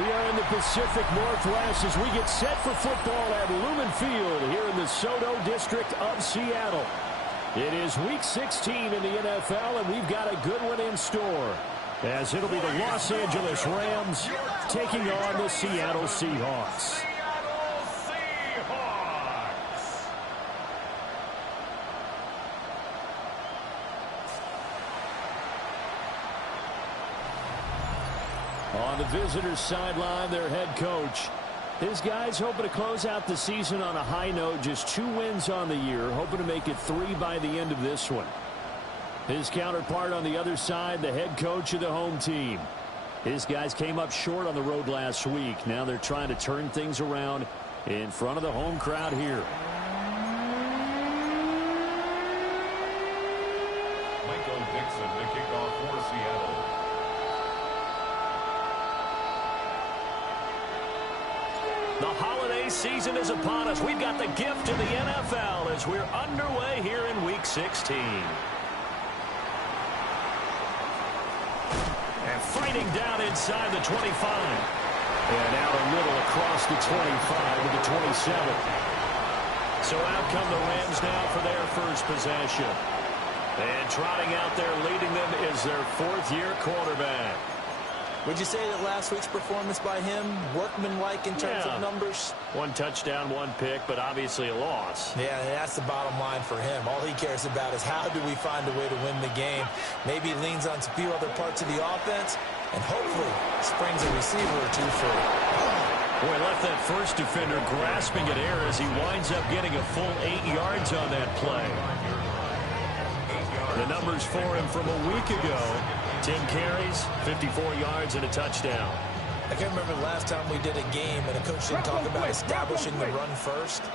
We are in the Pacific Northwest as we get set for football at Lumen Field here in the Soto District of Seattle. It is Week 16 in the NFL, and we've got a good one in store, as it'll be the Los Angeles Rams taking on the Seattle Seahawks. On the visitors' sideline, their head coach. His guys hoping to close out the season on a high note. Just 2 wins on the year, hoping to make it 3 by the end of this one. His counterpart on the other side, the head coach of the home team. His guys came up short on the road last week. Now they're trying to turn things around in front of the home crowd here. Michael Dixon, the kickoff for Seattle. The holiday season is upon us. We've got the gift of the NFL as we're underway here in Week 16. And fighting down inside the 25. And out a little across the 25 to the 27. So out come the Rams now for their first possession. And trotting out there leading them is their 4th-year quarterback. Would you say that last week's performance by him, workmanlike in terms of numbers? 1 touchdown, 1 pick, but obviously a loss. Yeah, that's the bottom line for him. All he cares about is how do we find a way to win the game. Maybe leans on a few other parts of the offense, and hopefully springs a receiver or 2 free. Boy, left that first defender grasping at air as he winds up getting a full 8 yards on that play. The numbers for him from a week ago: 10 carries, 54 yards, and a touchdown. I can't remember the last time we did a game and a coach didn't talk about establishing the run first.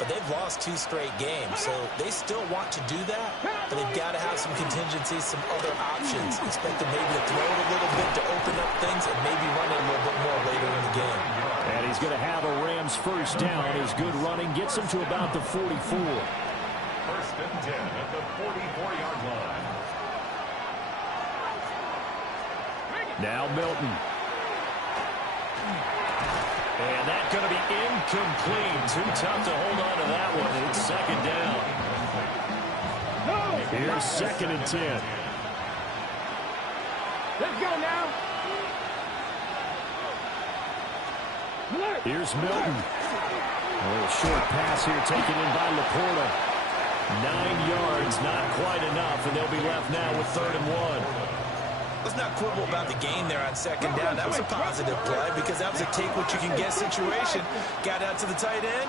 But they've lost 2 straight games, so they still want to do that. But they've got to have some contingencies, some other options. Expect them maybe to throw it a little bit to open up things and maybe run it a little bit more later in the game. And he's going to have a Rams first down. His good running gets him to about the 44. First and 10 at the 44-yard line. Now Milton. And that's going to be incomplete. Too tough to hold on to that one. It's 2nd down. Here's 2nd and 10. Let's go now. Here's Milton. A little short pass here taken in by Laporta. 9 yards, not quite enough, and they'll be left now with 3rd and 1. Let's not quibble about the gain there on 2nd down. That was a positive play because that was a take-what-you-can-get situation. Got out to the tight end.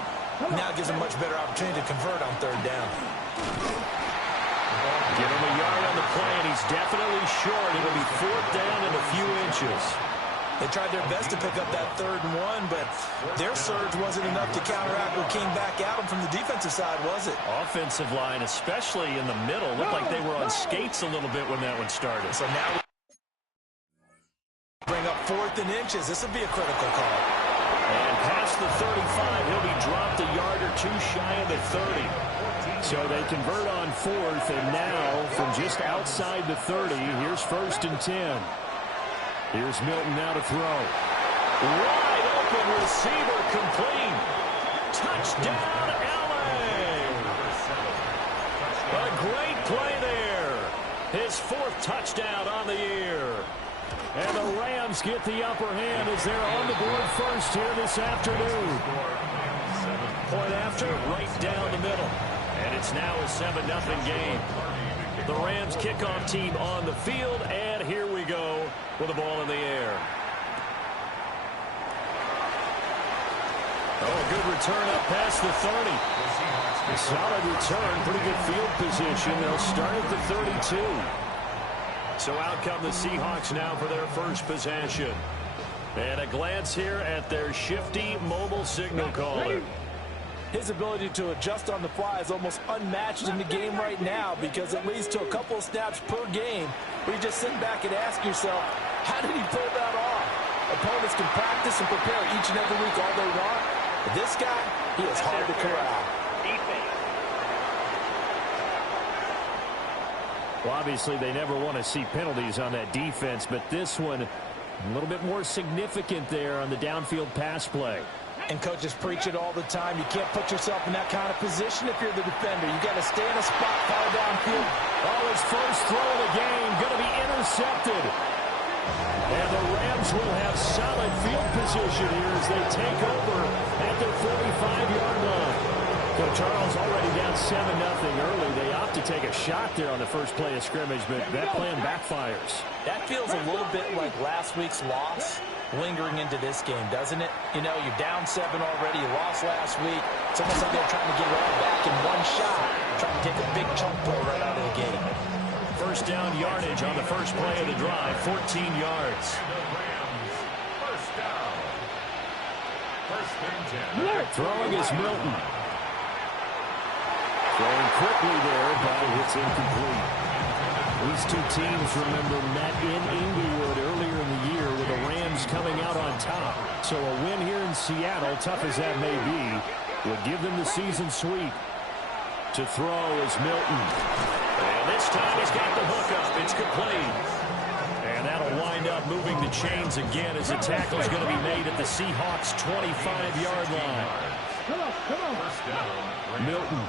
Now gives him a much better opportunity to convert on 3rd down. Give him a yard on the play, and he's definitely short. It'll be 4th down and a few inches. They tried their best to pick up that 3rd and 1, but their surge wasn't enough to counteract what came back at them from the defensive side, was it? Offensive line, especially in the middle, looked like they were on skates a little bit when that one started. So now bring up 4th and inches. This will be a critical call. And past the 35, he'll be dropped a yard or 2 shy of the 30. So they convert on 4th, and now from just outside the 30, here's 1st and 10. Here's Milton now to throw. Wide open receiver complete. Touchdown, LA! A great play there. His 4th touchdown on the year. And the Rams get the upper hand as they're on the board first here this afternoon. Point after, right down the middle. And it's now a 7-0 game. The Rams kickoff team on the field, and here we go with the ball in the air. Oh, good return up past the 30. A solid return, pretty good field position. They'll start at the 32. So out come the Seahawks now for their first possession. And a glance here at their shifty mobile signal caller. His ability to adjust on the fly is almost unmatched in the game right now because it leads to a couple of snaps per game where you just sit back and ask yourself, how did he pull that off? Opponents can practice and prepare each and every week all they want. But this guy, he is hard to corral. Well, obviously, they never want to see penalties on that defense, but this one, A little bit more significant there on the downfield pass play. And coaches preach it all the time. You can't put yourself in that kind of position if you're the defender. You got to stay in a spot far downfield. Oh, his first throw of the game going to be intercepted. And the Rams will have solid field position here as they take over at their 45-yard line. Coach Charles already down 7-0 early. They opt to take a shot there on the first play of scrimmage, but that plan backfires. That feels a little bit like last week's loss lingering into this game, doesn't it? You know, you're down 7 already. You lost last week. It's almost like they're trying to get it all back in one shot, trying to take a big chunk play right out of the gate. First down yardage on the first play of the drive, 14 yards. First down. First and 10. Throwing is Milton. Throwing quickly there, but it's incomplete. These two teams, remember, met in Inglewood earlier in the year with the Rams coming out on top. So a win here in Seattle, tough as that may be, would give them the season sweep. To throw is Milton. And this time he's got the hook up. It's complete. And that'll wind up moving the chains again as the tackle is going to be made at the Seahawks' 25-yard line. Milton.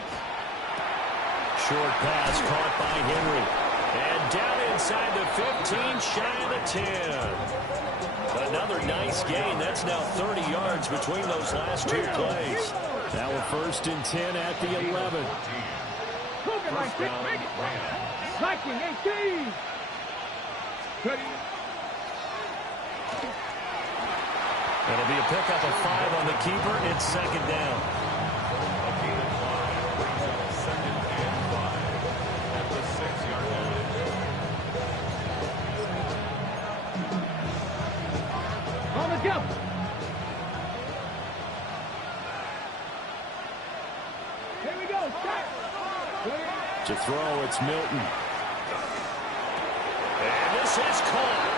Short pass caught by Henry. And down inside the 15, shy of the 10. Another nice gain. That's now 30 yards between those last two plays. Now a first and 10 at the 11. First down, Rams. It'll be a pickup of 5 on the keeper. It's second down. A gain of 5 brings up second and 5 at the 6-yard line. On the jump. Here we go. Start. To throw, it's Milton. And this is caught.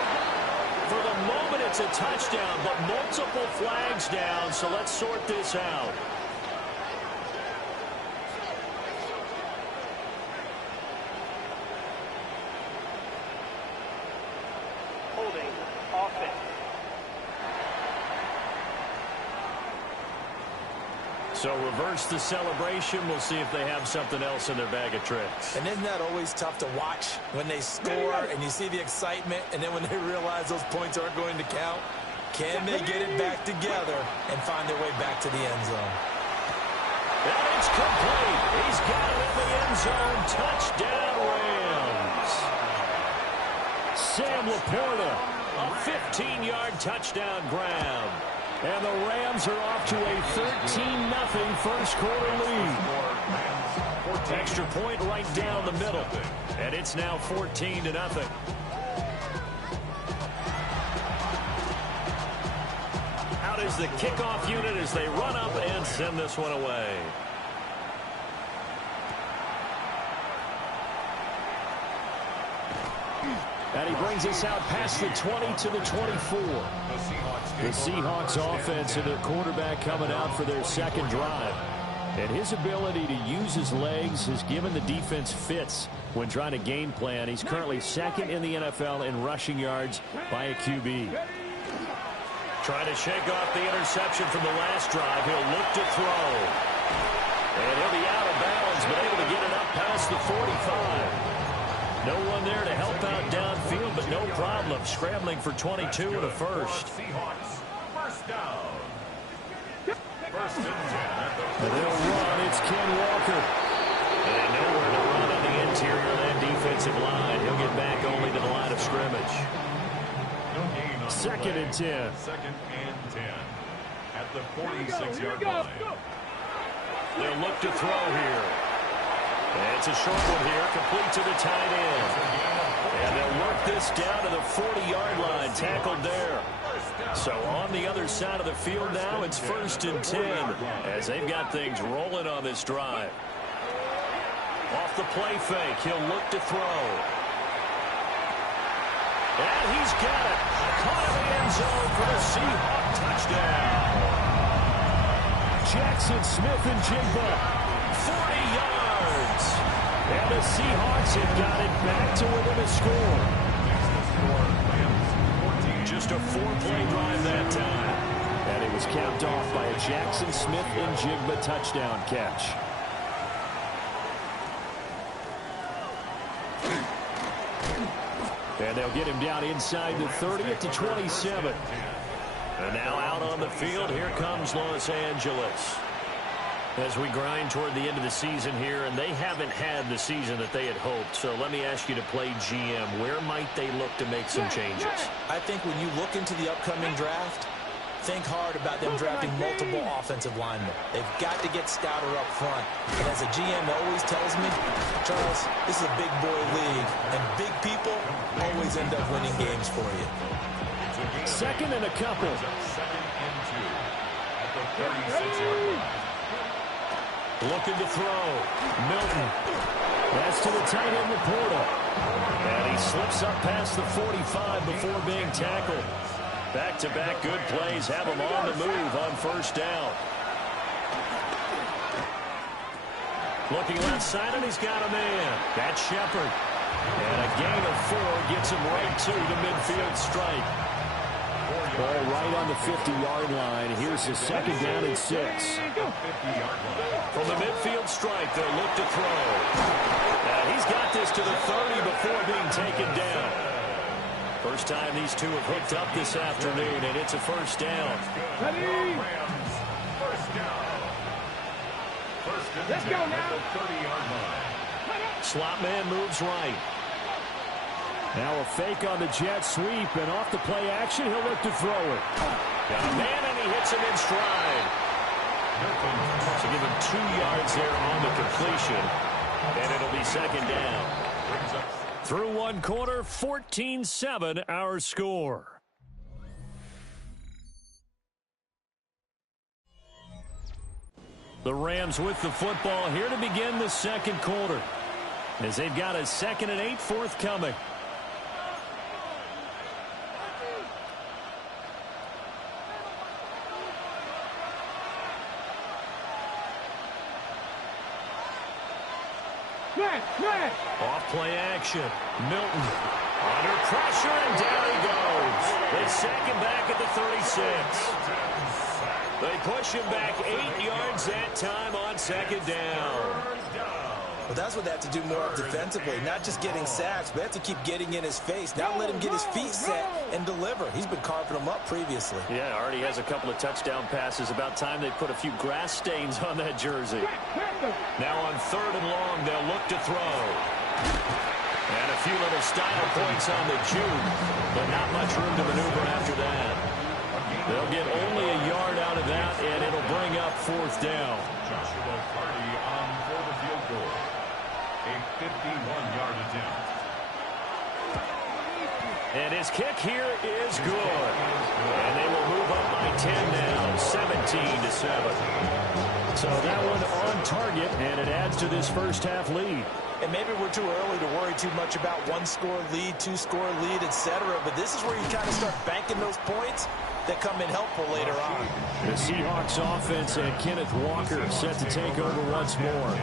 For the moment, it's a touchdown, but multiple flags down, so let's sort this out. Holding. Offense. So reverse the celebration. We'll see if they have something else in their bag of tricks. And isn't that always tough to watch when they score and you see the excitement, and then when they realize those points aren't going to count? Can they get it back together and find their way back to the end zone? And it's complete. He's got it in the end zone. Touchdown, Rams. Sam Laporta, a 15-yard touchdown grab. And the Rams are off to a 13-0 first quarter lead. Extra point right down the middle. And it's now 14-0. Out is the kickoff unit as they run up and send this one away. And he brings us out past the 20 to the 24. The Seahawks offense and their quarterback coming out for their second drive. And his ability to use his legs has given the defense fits when trying to game plan. He's currently second in the NFL in rushing yards by a QB. Trying to shake off the interception from the last drive. He'll look to throw. And he'll be out of bounds, but able to get it up past the 45. No one there to help out downfield, but no problem. Scrambling for 22 and a first. Seahawks, first down. First and 10 at the And they'll run. It's Ken Walker. And nowhere to run on the interior of that defensive line. He'll get back only to the line of scrimmage. no gain on the Second play. and 10. Second and 10 at the 46-yard line. They'll look to throw here. And it's a short one here, complete to the tight end. And they'll work this down to the 40-yard line, tackled there. So on the other side of the field now, it's first and 10 as they've got things rolling on this drive. Off the play fake, he'll look to throw. And he's got it. Caught in the end zone for the Seahawk touchdown. Jackson Smith-Njigba, 40 yards. And the Seahawks have got it back to within a score. Makes the score Rams 14, Just a 4-play drive that time. And it was capped off by a Jackson Smith and Jigba touchdown catch. And they'll get him down inside the 30 at the 27. And now out on the field, here comes Los Angeles. As we grind toward the end of the season here, and they haven't had the season that they had hoped. So let me ask you to play GM. Where might they look to make some changes? I think when you look into the upcoming draft, think hard about them drafting multiple offensive linemen. They've got to get stouter up front. And as a GM always tells me, Charles, this is a big boy league, and big people always end up winning games for you. Second and a couple. Second and 2 at the 36-yard line. Looking to throw. Milton. That's to the tight end, Laporta. And he slips up past the 45 before being tackled. Back-to-back good plays have him on the move on first down. Looking left side, and he's got a man. That's Shepard. And a gain of 4 gets him right to the midfield strike. Ball right on the 50-yard line. Here's the second down and 6. From the midfield strike, they'll look to throw. And he's got this to the 30 before being taken down. First time these two have hooked up this afternoon, and it's a first down. Let's go now. Slot man moves right. Now a fake on the jet sweep, and off the play action, he'll look to throw it. Got a man, and he hits him in stride. So give him 2 yards there on the completion, and it'll be second down. Through one quarter, 14-7 our score. The Rams with the football here to begin the second quarter, as they've got a 2nd and 8 forthcoming. Off play action. Milton under pressure, and down he goes. They sack him back at the 36. They push him back 8 yards that time on second down. Well, that's what they have to do more of defensively, not just getting sacks, but they have to keep getting in his face, not let him get his feet set and deliver. He's been carving them up previously. Yeah, already has a couple of touchdown passes. About time they put a few grass stains on that jersey. Now on 3rd and long, they'll look to throw. And a few little style points on the juke, but not much room to maneuver after that. They'll get only a yard out of that, and it'll bring up 4th down. Joshua Hardy on for the field goal. A 51-yard attempt. And his kick here is good. And they will move up by 10 now, 17-7. So that one on target, and it adds to this first half lead. And maybe we're too early to worry too much about 1-score lead, 2-score lead, etc. But this is where you kind of start banking those points that come in helpful later on. The Seahawks offense and Kenneth Walker set to take over once more.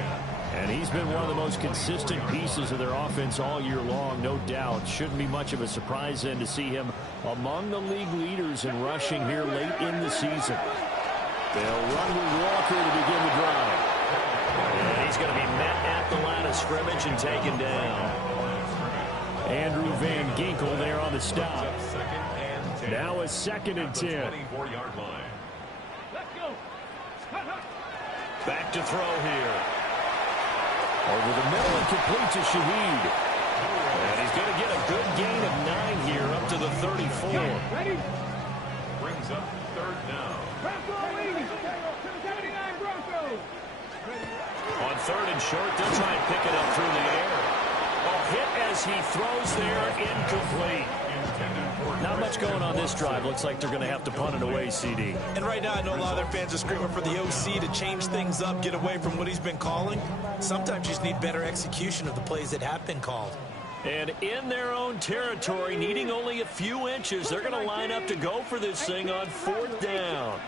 And he's been one of the most consistent pieces of their offense all year long, no doubt. Shouldn't be much of a surprise then to see him among the league leaders in rushing here late in the season. They'll run with Walker to begin the drive. And he's going to be met at the line of scrimmage and taken down. Andrew Van Ginkel there on the stop. Now a 2nd and 10. 24-yard line. Back to throw here. Over the middle and complete to Shaheed. And he's going to get a good gain of 9 here up to the 34. Brings up 3rd down. On 3rd and short, they'll try and pick it up through the air. A hit as he throws there, incomplete. Not much going on this drive. Looks like they're going to have to punt it away, CD. And right now, I know a lot of their fans are screaming for the OC to change things up, get away from what he's been calling. Sometimes you just need better execution of the plays that have been called. And in their own territory, needing only a few inches, they're going to line up to go for this thing on 4th down.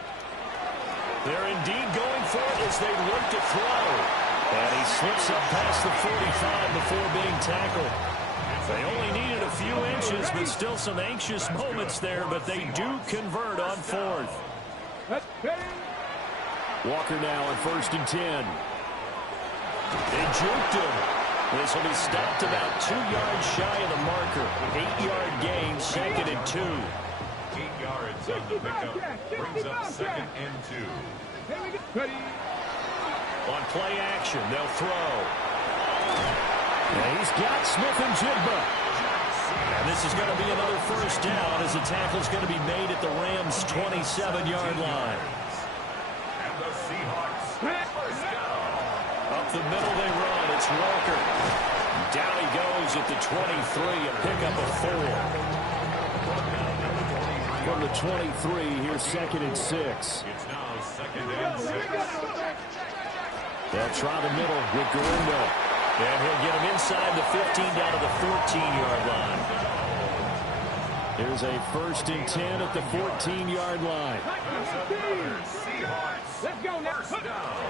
They're indeed going for it as they look to throw. And he slips up past the 45 before being tackled. They only needed a few inches, but still some anxious moments there, but they do convert on fourth. Walker now on 1st and 10. They juked him. This will be stopped about 2 yards shy of the marker. 8-yard gain, 2nd and 2. 8 yards on the pickup. Brings up 2nd and 2. On play action, they'll throw. And he's got Smith and Jigba. And this is going to be another 1st down as the tackle's going to be made at the Rams' 27-yard line. And the Seahawks 1st down. Up the middle they run. It's Walker. Down he goes at the 23, a pickup of 4. From the 23, here's 2nd and 6. It's now 2nd and 6. They'll try the middle with Galindo. And he'll get him inside the 15 down to the 14-yard line. Here's a 1st and 10 at the 14-yard line. Let's go now. 1st down.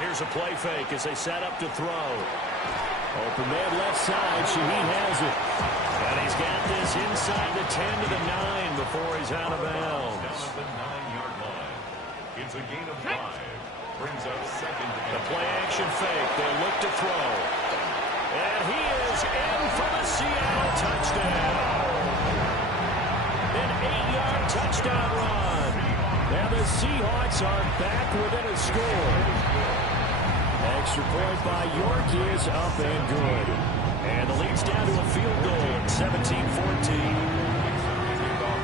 Here's a play fake as they set up to throw. Open man left side. Shaheed has it. And he's got this inside the 10 to the 9 before he's out of bounds. Down at the 9-yard line. It's a gain of 5. Brings up 2nd and the play action fake. They'll look to throw. And he is in for the Seattle touchdown. An 8-yard touchdown run. Now the Seahawks are back within a score. Extra point by York is up and good. And the lead's down to a field goal at 17-14.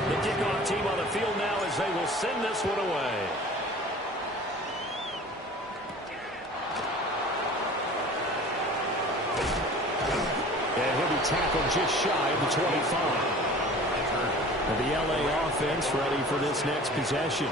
The kickoff team on the field now as they will send this one away. And he'll be tackled just shy of the 25. And the LA offense ready for this next possession.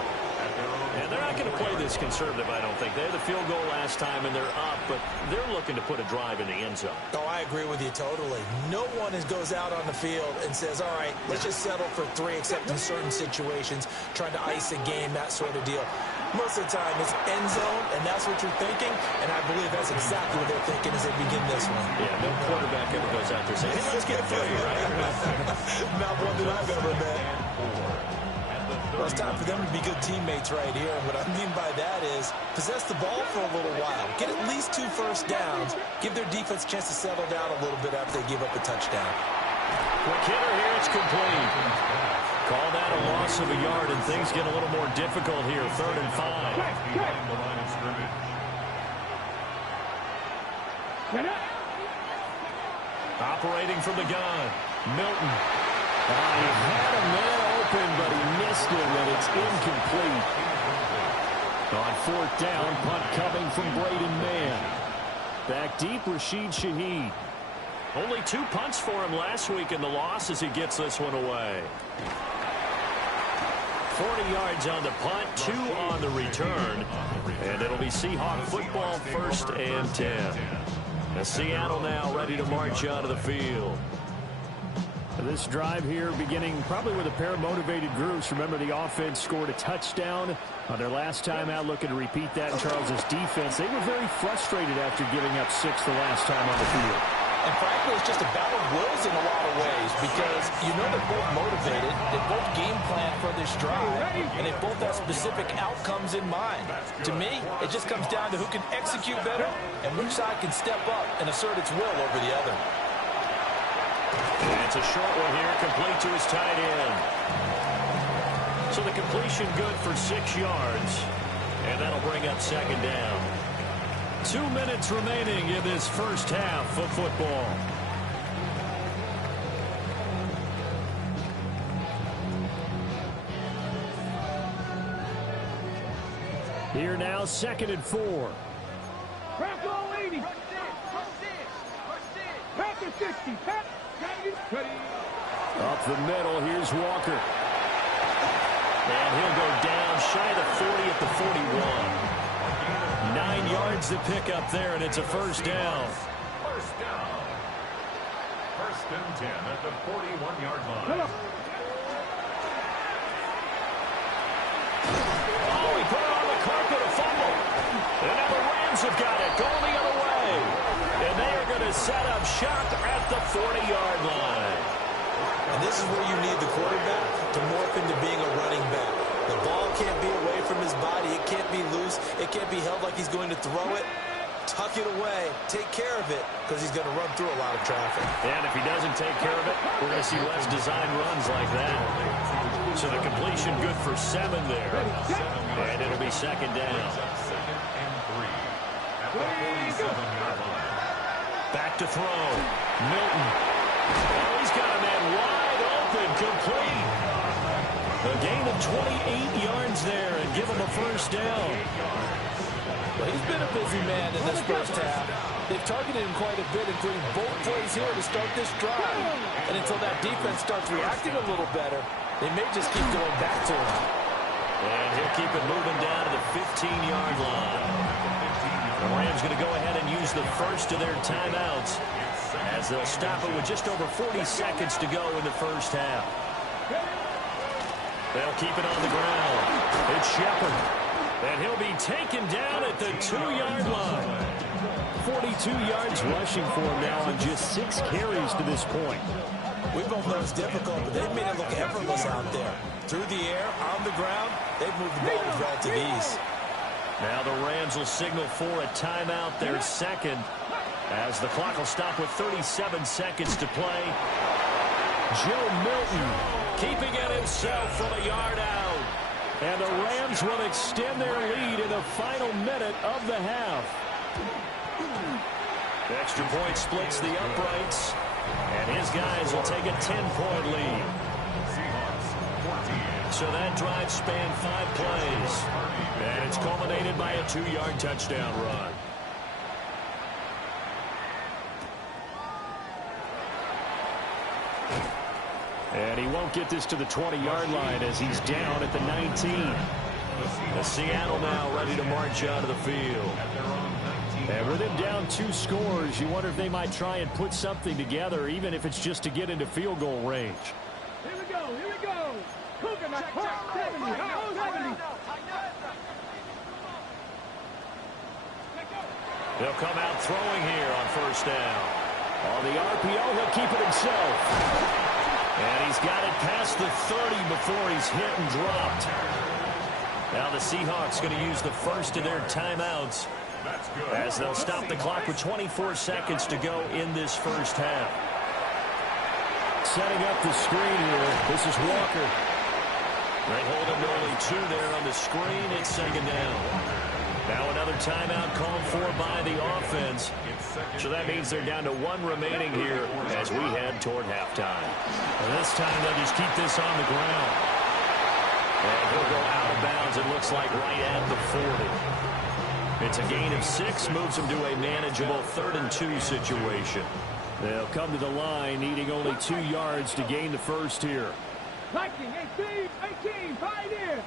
And they're not going to play this conservative, I don't think. They had the field goal last time, and they're up, but they're looking to put a drive in the end zone. Oh, I agree with you totally. No one goes out on the field and says, all right, let's just settle for 3, except in certain situations, trying to ice a game, that sort of deal. Most of the time, it's end zone, and that's what you're thinking, and I believe that's exactly what they're thinking as they begin this one. Yeah, no quarterback ever goes out there saying, hey, let's get 3, right? Not one that I've ever met. Well, it's time for them to be good teammates right here. And what I mean by that is possess the ball for a little while. Get at least 2 first downs. Give their defense a chance to settle down a little bit after they give up a touchdown. Quick hitter here. It's complete. Call that a loss of a yard, and things get a little more difficult here. 3rd and 5. behind the line of scrimmage. Operating from the gun. Milton. He had a man open, but he missed him, and it's incomplete. On 4th down, punt coming from Braden Mann. Back deep, Rashid Shaheed. Only 2 punts for him last week in the loss as he gets this one away. 40 yards on the punt, 2 on the return. And it'll be Seahawk football, 1st and 10. Now Seattle now ready to march out of the field. This drive here beginning probably with a pair of motivated groups. Remember, the offense scored a touchdown on their last time out, looking to repeat that in Charles's defense. They were very frustrated after giving up 6 the last time on the field. And frankly, it's just a battle of wills in a lot of ways because you know they're both motivated, they both game plan for this drive, and they both have specific outcomes in mind. To me, it just comes down to who can execute better and which side can step up and assert its will over the other. And it's a short one here, complete to his tight end. So the completion good for 6 yards, and that'll bring up 2nd down. 2 minutes remaining in this first half of football. Here now, 2nd and 4. Crack all 80. Pack the 60. Pack. Up the middle, here's Walker. And he'll go down shy of the 40 at the 41. 9 yards to pick up there, and it's a 1st down. 1st down. 1st and 10 at the 41-yard line. Oh, he put it on the carpet, a fumble. And now the Rams have got it, going the other way. And they are going to set up shop at at the 40-yard line. And this is where you need the quarterback to morph into being a running back. The ball can't be away from his body. It can't be loose. It can't be held like he's going to throw it. Tuck it away. Take care of it because he's going to run through a lot of traffic. And if he doesn't take care of it, we're going to see less design runs like that. So the completion good for 7 there. And it'll be second down. Second and 3 at the 47-yard line. Back to throw. Milton. Oh, he's got a man wide open, complete. A gain of 28 yards there and give him a first down. Well, he's been a busy man in this first half. They've targeted him quite a bit, including both plays here to start this drive. And until that defense starts reacting a little better, they may just keep going back to him. And he'll keep it moving down to the 15-yard line. The Rams going to go ahead and use the first of their timeouts as they'll stop it with just over 40 seconds to go in the first half. They'll keep it on the ground. It's Shepard. And he'll be taken down at the 2-yard line. 42 yards rushing for him now on just 6 carries to this point. We both know it's difficult, but they've made it look effortless out there. Through the air, on the ground, they've moved the ball with relative ease. Now the Rams will signal for a timeout, their second, as the clock will stop with 37 seconds to play. Joe Milton keeping it himself from a yard out. And the Rams will extend their lead in the final minute of the half. The extra point splits the uprights, and his guys will take a 10-point lead. So that drive spanned 5 plays, and it's culminated by a 2-yard touchdown run. And he won't get this to the 20-yard line as he's down at the 19. The Seattle now ready to march out of the field. And with him down 2 scores, you wonder if they might try and put something together, even if it's just to get into field goal range. Here we go, here we go. Cooking that clock, 70, 70. He'll come out throwing here on first down. On the RPO, he'll keep it himself. And he's got it past the 30 before he's hit and dropped. Now the Seahawks going to use the first of their timeouts as they'll stop the clock with 24 seconds to go in this first half. Setting up the screen here, this is Walker. They hold him to only 2 there on the screen. It's second down. Now another timeout called for by the offense. So that means they're down to 1 remaining here as we head toward halftime. And this time they'll just keep this on the ground. And he'll go out of bounds, it looks like, right at the 40. It's a gain of 6, moves him to a manageable 3rd and 2 situation. They'll come to the line, needing only 2 yards to gain the first here. 19, 18, 5 in.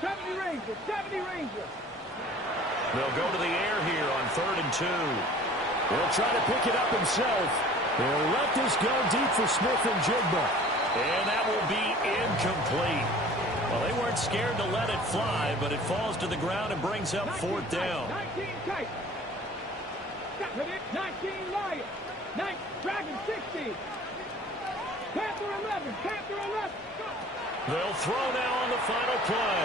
70 Rangers, 70 Rangers. They'll go to the air here on 3rd and 2. He'll try to pick it up himself. He'll let this go deep for Smith and Jigba. And that will be incomplete. Well, they weren't scared to let it fly, but it falls to the ground and brings up 4th down. 19 tight. 19 Lion. 9 Dragon 60. Panther 11. Panther 11. They'll throw now on the final play.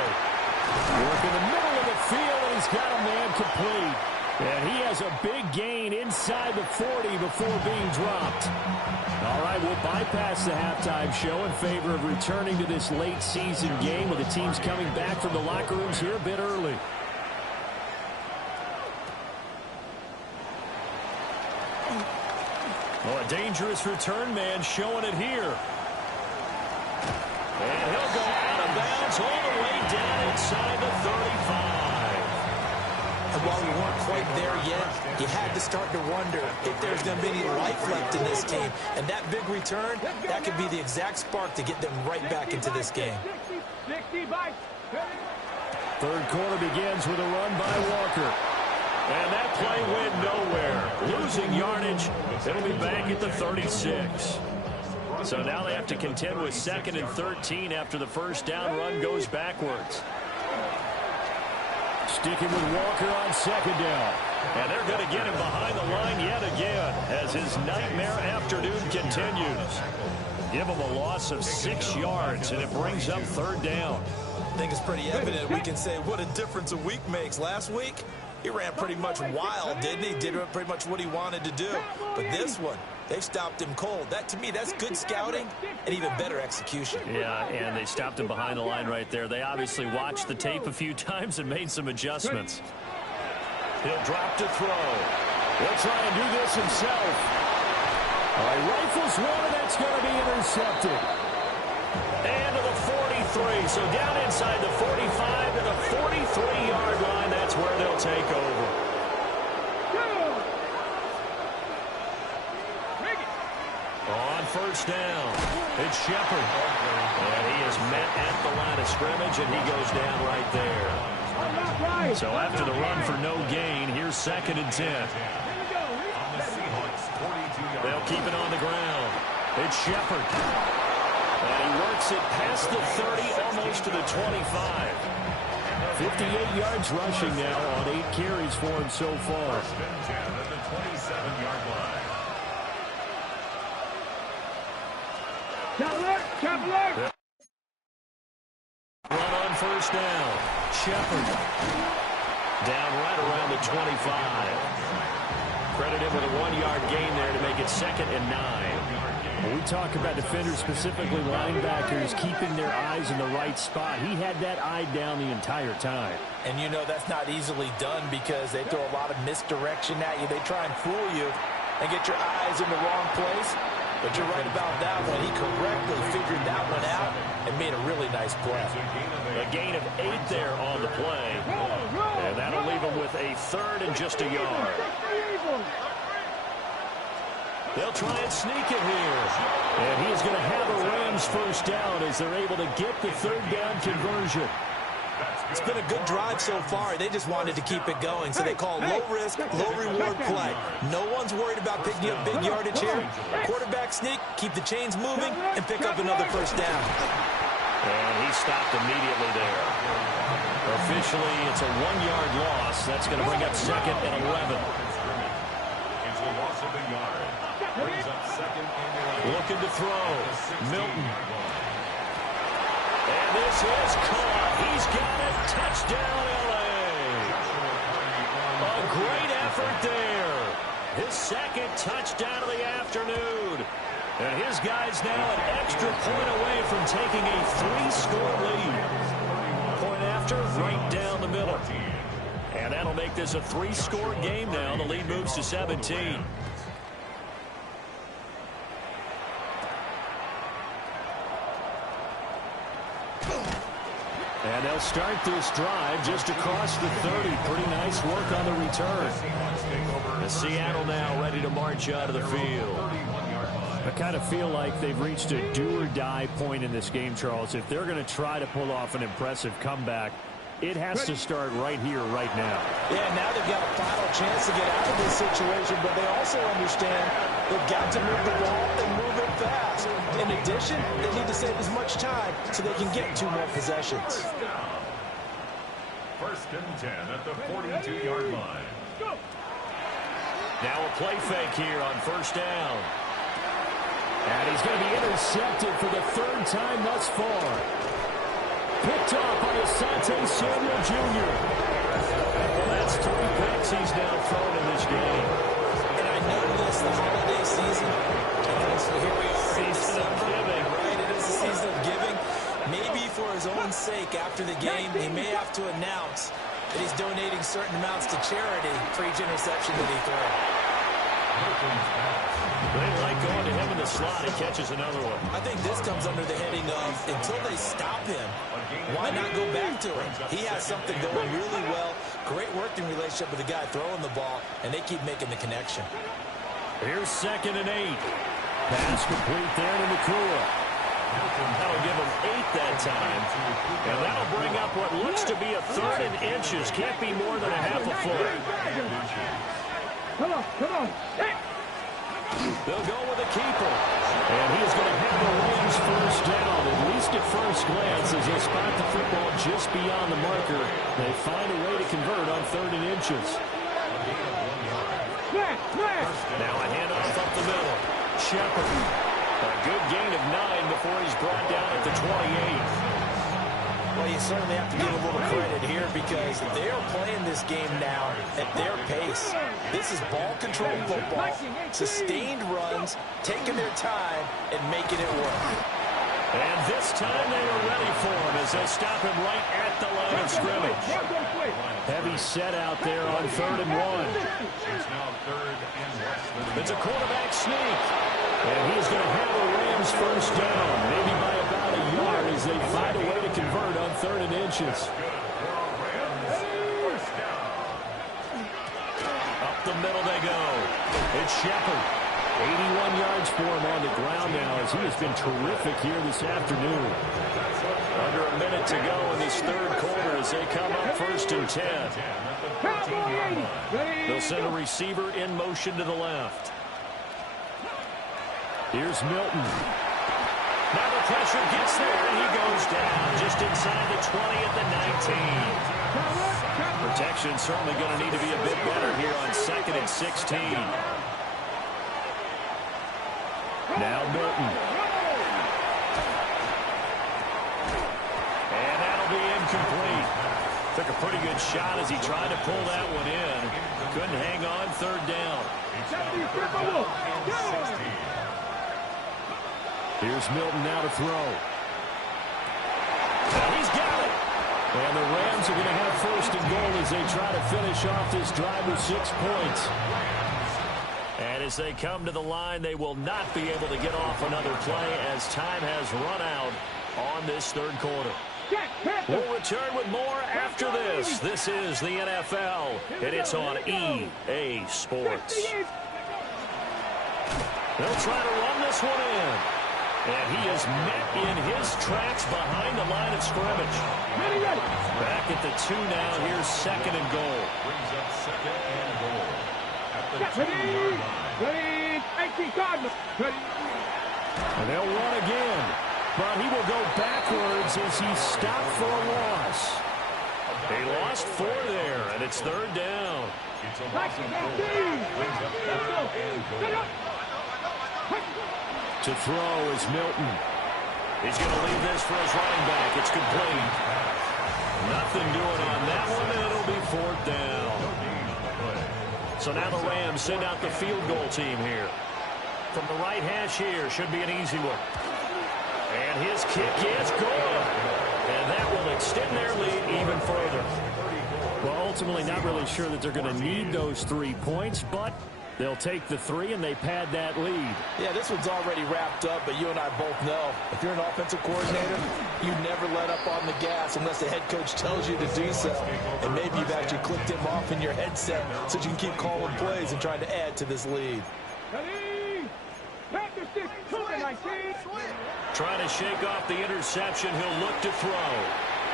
Work in the middle of the field, and he's got a man complete. And he has a big gain inside the 40 before being dropped. All right, we'll bypass the halftime show in favor of returning to this late season game with the teams coming back from the locker rooms here a bit early. Oh, a dangerous return man showing it here. And he'll go out of bounds all the way down inside the 35. And while we weren't quite there yet, you had to start to wonder if there's going to be any life left in this team. And that big return, that could be the exact spark to get them right back into this game. 60 by 3rd quarter begins with a run by Walker. And that play went nowhere. Losing yardage, it'll be back at the 36. So now they have to contend with 2nd and 13 after the first down run goes backwards. Sticking with Walker on second down. And they're going to get him behind the line yet again as his nightmare afternoon continues. Give him a loss of 6 yards, and it brings up third down. I think it's pretty evident. We can say what a difference a week makes. Last week, he ran pretty much wild, didn't he? Did pretty much what he wanted to do. But this one, they stopped him cold. That, to me, that's good scouting and even better execution. Yeah, and they stopped him behind the line right there. They obviously watched the tape a few times and made some adjustments. He'll drop to throw. He'll try and do this himself. All right, rifles one, and that's going to be intercepted. And to the 43. So down inside the 45 to the 43-yard line. That's where they'll take over. On first down, it's Shepard. And he is met at the line of scrimmage, and he goes down right there. So after the run for no gain, here's 2nd and 10. They'll keep it on the ground. It's Shepard. And he works it past the 30, almost to the 25. 58 yards rushing now on 8 carries for him so far. At the 27-yard line. Traveler! Run on first down. Shepard. Down right around the 25. Credit him with a 1-yard gain there to make it 2nd and 9. When we talk about defenders, specifically linebackers, keeping their eyes in the right spot, he had that eye down the entire time. And you know that's not easily done because they throw a lot of misdirection at you. They try and fool you and get your eyes in the wrong place. But you're right about that one. He correctly figured that one out and made a really nice play. A gain of 8 there on the play. And that'll leave him with a 3rd and just a yard. They'll try and sneak it here. And he is going to have a Rams first down as they're able to get the 3rd down conversion. It's been a good drive so far. They just wanted to keep it going, so they call low-risk, low-reward play. No one's worried about picking up big yardage here. Quarterback sneak, keep the chains moving, and pick up another first down. And he stopped immediately there. Officially, it's a 1-yard loss. That's going to bring up 2nd and 11. It's a loss of a yard. Brings up 2nd and 11. Looking to throw. Milton. And this is caught. He's got it. Touchdown, L.A. A great effort there. His 2nd touchdown of the afternoon. And his guys now an extra point away from taking a 3-score lead. Point after, right down the middle. And that'll make this a 3-score game now. The lead moves to 17. And they'll start this drive just across the 30. Pretty nice work on the return. And Seattle now ready to march out of the field. I kind of feel like they've reached a do-or-die point in this game, Charles. If they're going to try to pull off an impressive comeback, it has to start right here, right now. Yeah, now they've got a final chance to get out of this situation, but they also understand they've got to move the ball and move it fast. In addition, they need to save as much time so they can get 2 more possessions. 1st and 10 at the 42-yard line. Now a play fake here on first down. And he's going to be intercepted for the 3rd time thus far. Picked off by Asante Samuel Jr. Well, that's 3 picks he's now thrown in this game. And I noticed the holiday season. So here we are. Season of giving. Right, it is the season of giving. Maybe for his own sake after the game, he may have to announce that he's donating certain amounts to charity for each interception that he throws. They like going to him in the slot. He catches another one. I think this comes under the heading of until they stop him, why not go back to him? He has something going really well. Great working relationship with the guy throwing the ball, and they keep making the connection. Here's 2nd and 8. Pass complete there to Nakua. That'll give him 8 that time. And that'll bring up what looks to be a 3rd and inches. Can't be more than a half a foot. Come on. Hey. They'll go with a keeper. And he's going to have the Rams first down, at least at first glance, as they spot the football just beyond the marker. They find a way to convert on 3rd and inches. Now a handoff up the middle. Shepard. A good gain of 9 before he's brought down at the 28. Well, you certainly have to give a little credit here because they are playing this game now at their pace. This is ball control football, sustained runs, taking their time, and making it work. And this time they are ready for him as they stop him right at the line of scrimmage. Heavy set out there on 3rd and 1. It's now 3rd and less than It's a quarterback sneak. And he's going to have the Rams first down, maybe by about a yard as they find a way to convert on 3rd and inches. Up the middle they go. It's Shepard. 81 yards for him on the ground now as he has been terrific here this afternoon. Under a minute to go in this 3rd quarter as they come up 1st and 10. They'll send a receiver in motion to the left. Here's Milton. Now the pressure gets there, and he goes down just inside the 20 at the 19. Protection certainly going to need to be a bit better here on 2nd and 16. Now Milton. And that'll be incomplete. Took a pretty good shot as he tried to pull that one in. Couldn't hang on 3rd down. Here's Milton now to throw. Now he's got it. And the Rams are going to have 1st and goal as they try to finish off this drive with 6 points. And as they come to the line, they will not be able to get off another play as time has run out on this 3rd quarter. We'll return with more after this. This is the NFL, and it's on EA Sports. They'll try to run this one in. And he is met in his tracks behind the line of scrimmage. Back at the 2 now. Here's 2nd and goal. brings up 2nd and goal at the 2-yard line. And they'll run again. But he will go backwards as he stopped for a loss. They lost 4 there, and it's 3rd down. It's a loss of 4. Brings up 3rd and goal. To throw is Milton. He's going to leave this for his running back. It's complete. Nothing doing on that one, and it'll be 4th down. So now the Rams send out the field goal team here. From the right hash here, should be an easy one. And his kick is good. And that will extend their lead even further. Well, ultimately not really sure that they're going to need those 3 points, but they'll take the 3 and they pad that lead. Yeah, this one's already wrapped up, but you and I both know if you're an offensive coordinator, you never let up on the gas unless the head coach tells you to do so. And maybe you've actually clicked him off in your headset so you can keep calling plays and trying to add to this lead. Trying to shake off the interception. He'll look to throw.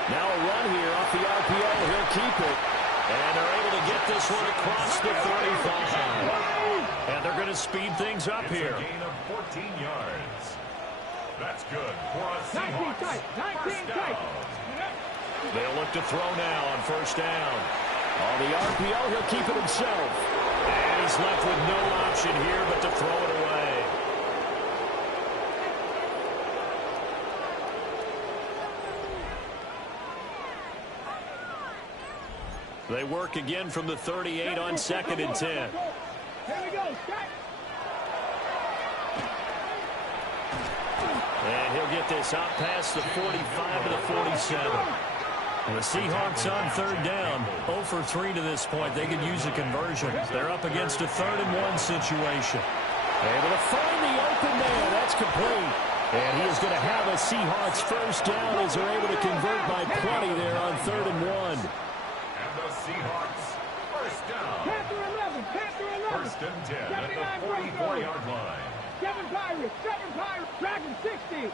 Now a run here off the RPO. He'll keep it. And they're able to get this one across the 35. And they're going to speed things up here. A gain of 14 yards. That's good for a Seahawks. First down. They'll look to throw now on 1st down. On the RPO, he'll keep it himself. And he's left with no option here but to throw it away. They work again from the 38 on 2nd and 10. Here we go. And he'll get this out past the 45 to the 47. And the Seahawks on 3rd down. 0 for 3 to this point. They could use a conversion. They're up against a 3rd and 1 situation. Able to find the open man. That's complete. And he is going to have a Seahawks first down as they're able to convert by plenty there on 3rd and 1. The Seahawks, first down. Panther 11. 1st and 10 at the 44-yard line. 7 Pirates. Dragon 60.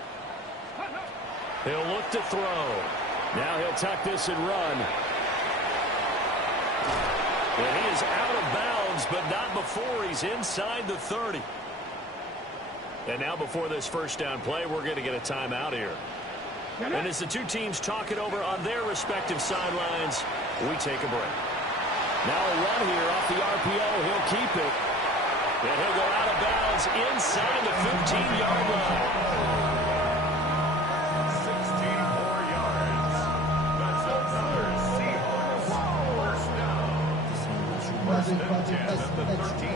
He'll look to throw. Now he'll tuck this and run. And he is out of bounds, but not before he's inside the 30. And now before this first down play, we're going to get a timeout here. And as the two teams talk it over on their respective sidelines, we take a break. Now a run here off the RPO. He'll keep it. And he'll go out of bounds inside the 15-yard line. 16 more yards. That's another Seahawks first down.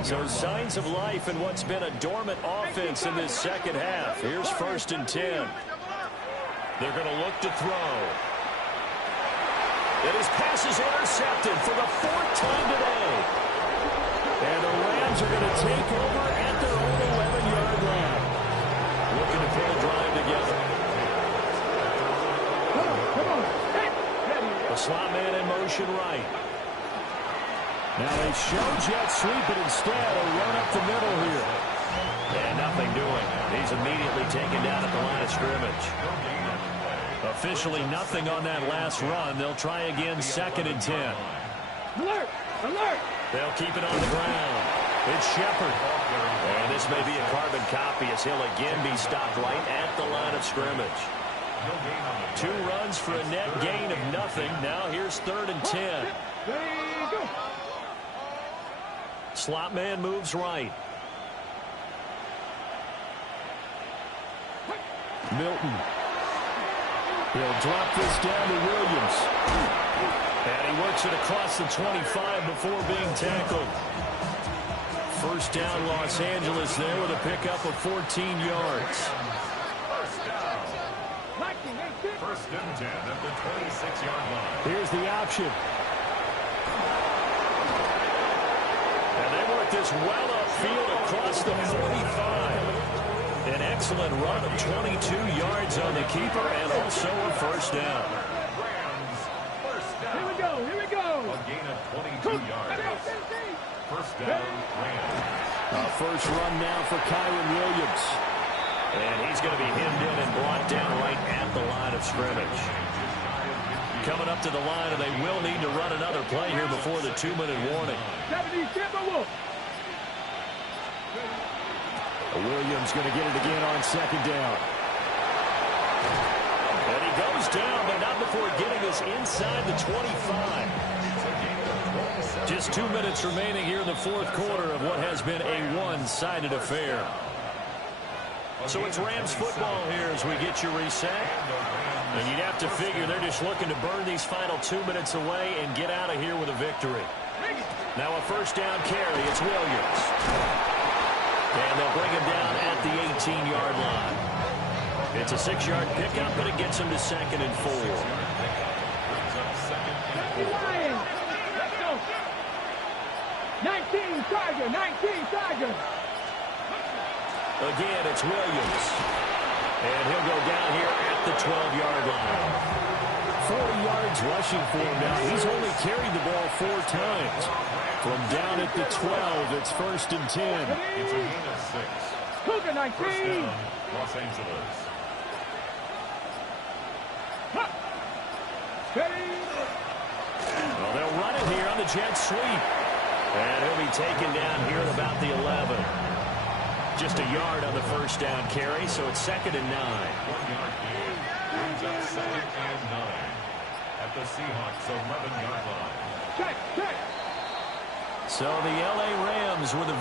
So signs of life in what's been a dormant offense in this second half. Here's 1st and 10. They're going to look to throw. And his pass is intercepted for the 4th time today. And the Rams are going to take over at their own 11-yard line. Looking to put a drive together. The slot man in motion right. Now they show jet sweep, but instead a run up the middle here. And nothing doing. He's immediately taken down at the line of scrimmage. Officially nothing on that last run. They'll try again 2nd and 10. Alert! Alert! They'll keep it on the ground. It's Shepard. And this may be a carbon copy as he'll again be stopped right at the line of scrimmage. 2 runs for a net gain of nothing. Now here's 3rd and 10. Slot man moves right. Milton. He'll drop this down to Williams. And he works it across the 25 before being tackled. First down, Los Angeles there with a pickup of 14 yards. First and 10 at the 26-yard line. Here's the option. And they work this well upfield across the 45. An excellent run of 22 yards on the keeper and also a first down. Rams, first down. Here we go, here we go. A gain of 22 yards. First down, Rams. First run now for Kyron Williams. And he's going to be hemmed in and brought down right at the line of scrimmage. Coming up to the line, and they will need to run another play here before the 2-minute warning. Williams going to get it again on 2nd down. And he goes down, but not before getting us inside the 25. Just 2 minutes remaining here in the 4th quarter of what has been a one-sided affair. So it's Rams football here as we get you reset. And you'd have to figure they're just looking to burn these final 2 minutes away and get out of here with a victory. Now a first down carry. It's Williams. And they'll bring him down at the 18-yard line. It's a 6-yard pickup, but it gets him to 2nd and 4. Let's go. 19 Tiger, 19 Tiger. Again, it's Williams. And he'll go down here at the 12-yard line. 40 yards rushing for him now. He's only carried the ball 4 times. From down at the 12, it's 1st and 10. It's a gain of 6. Cougar 19. First down, Los Angeles. Well, they'll run it here on the jet sweep. And he'll be taken down here at about the 11. Just a yard on the first down carry, so it's 2nd and 9. 1-yard gain. Brings up 2nd and 9 at the Seahawks 11-yard line. Check, check. So the L.A. Rams with a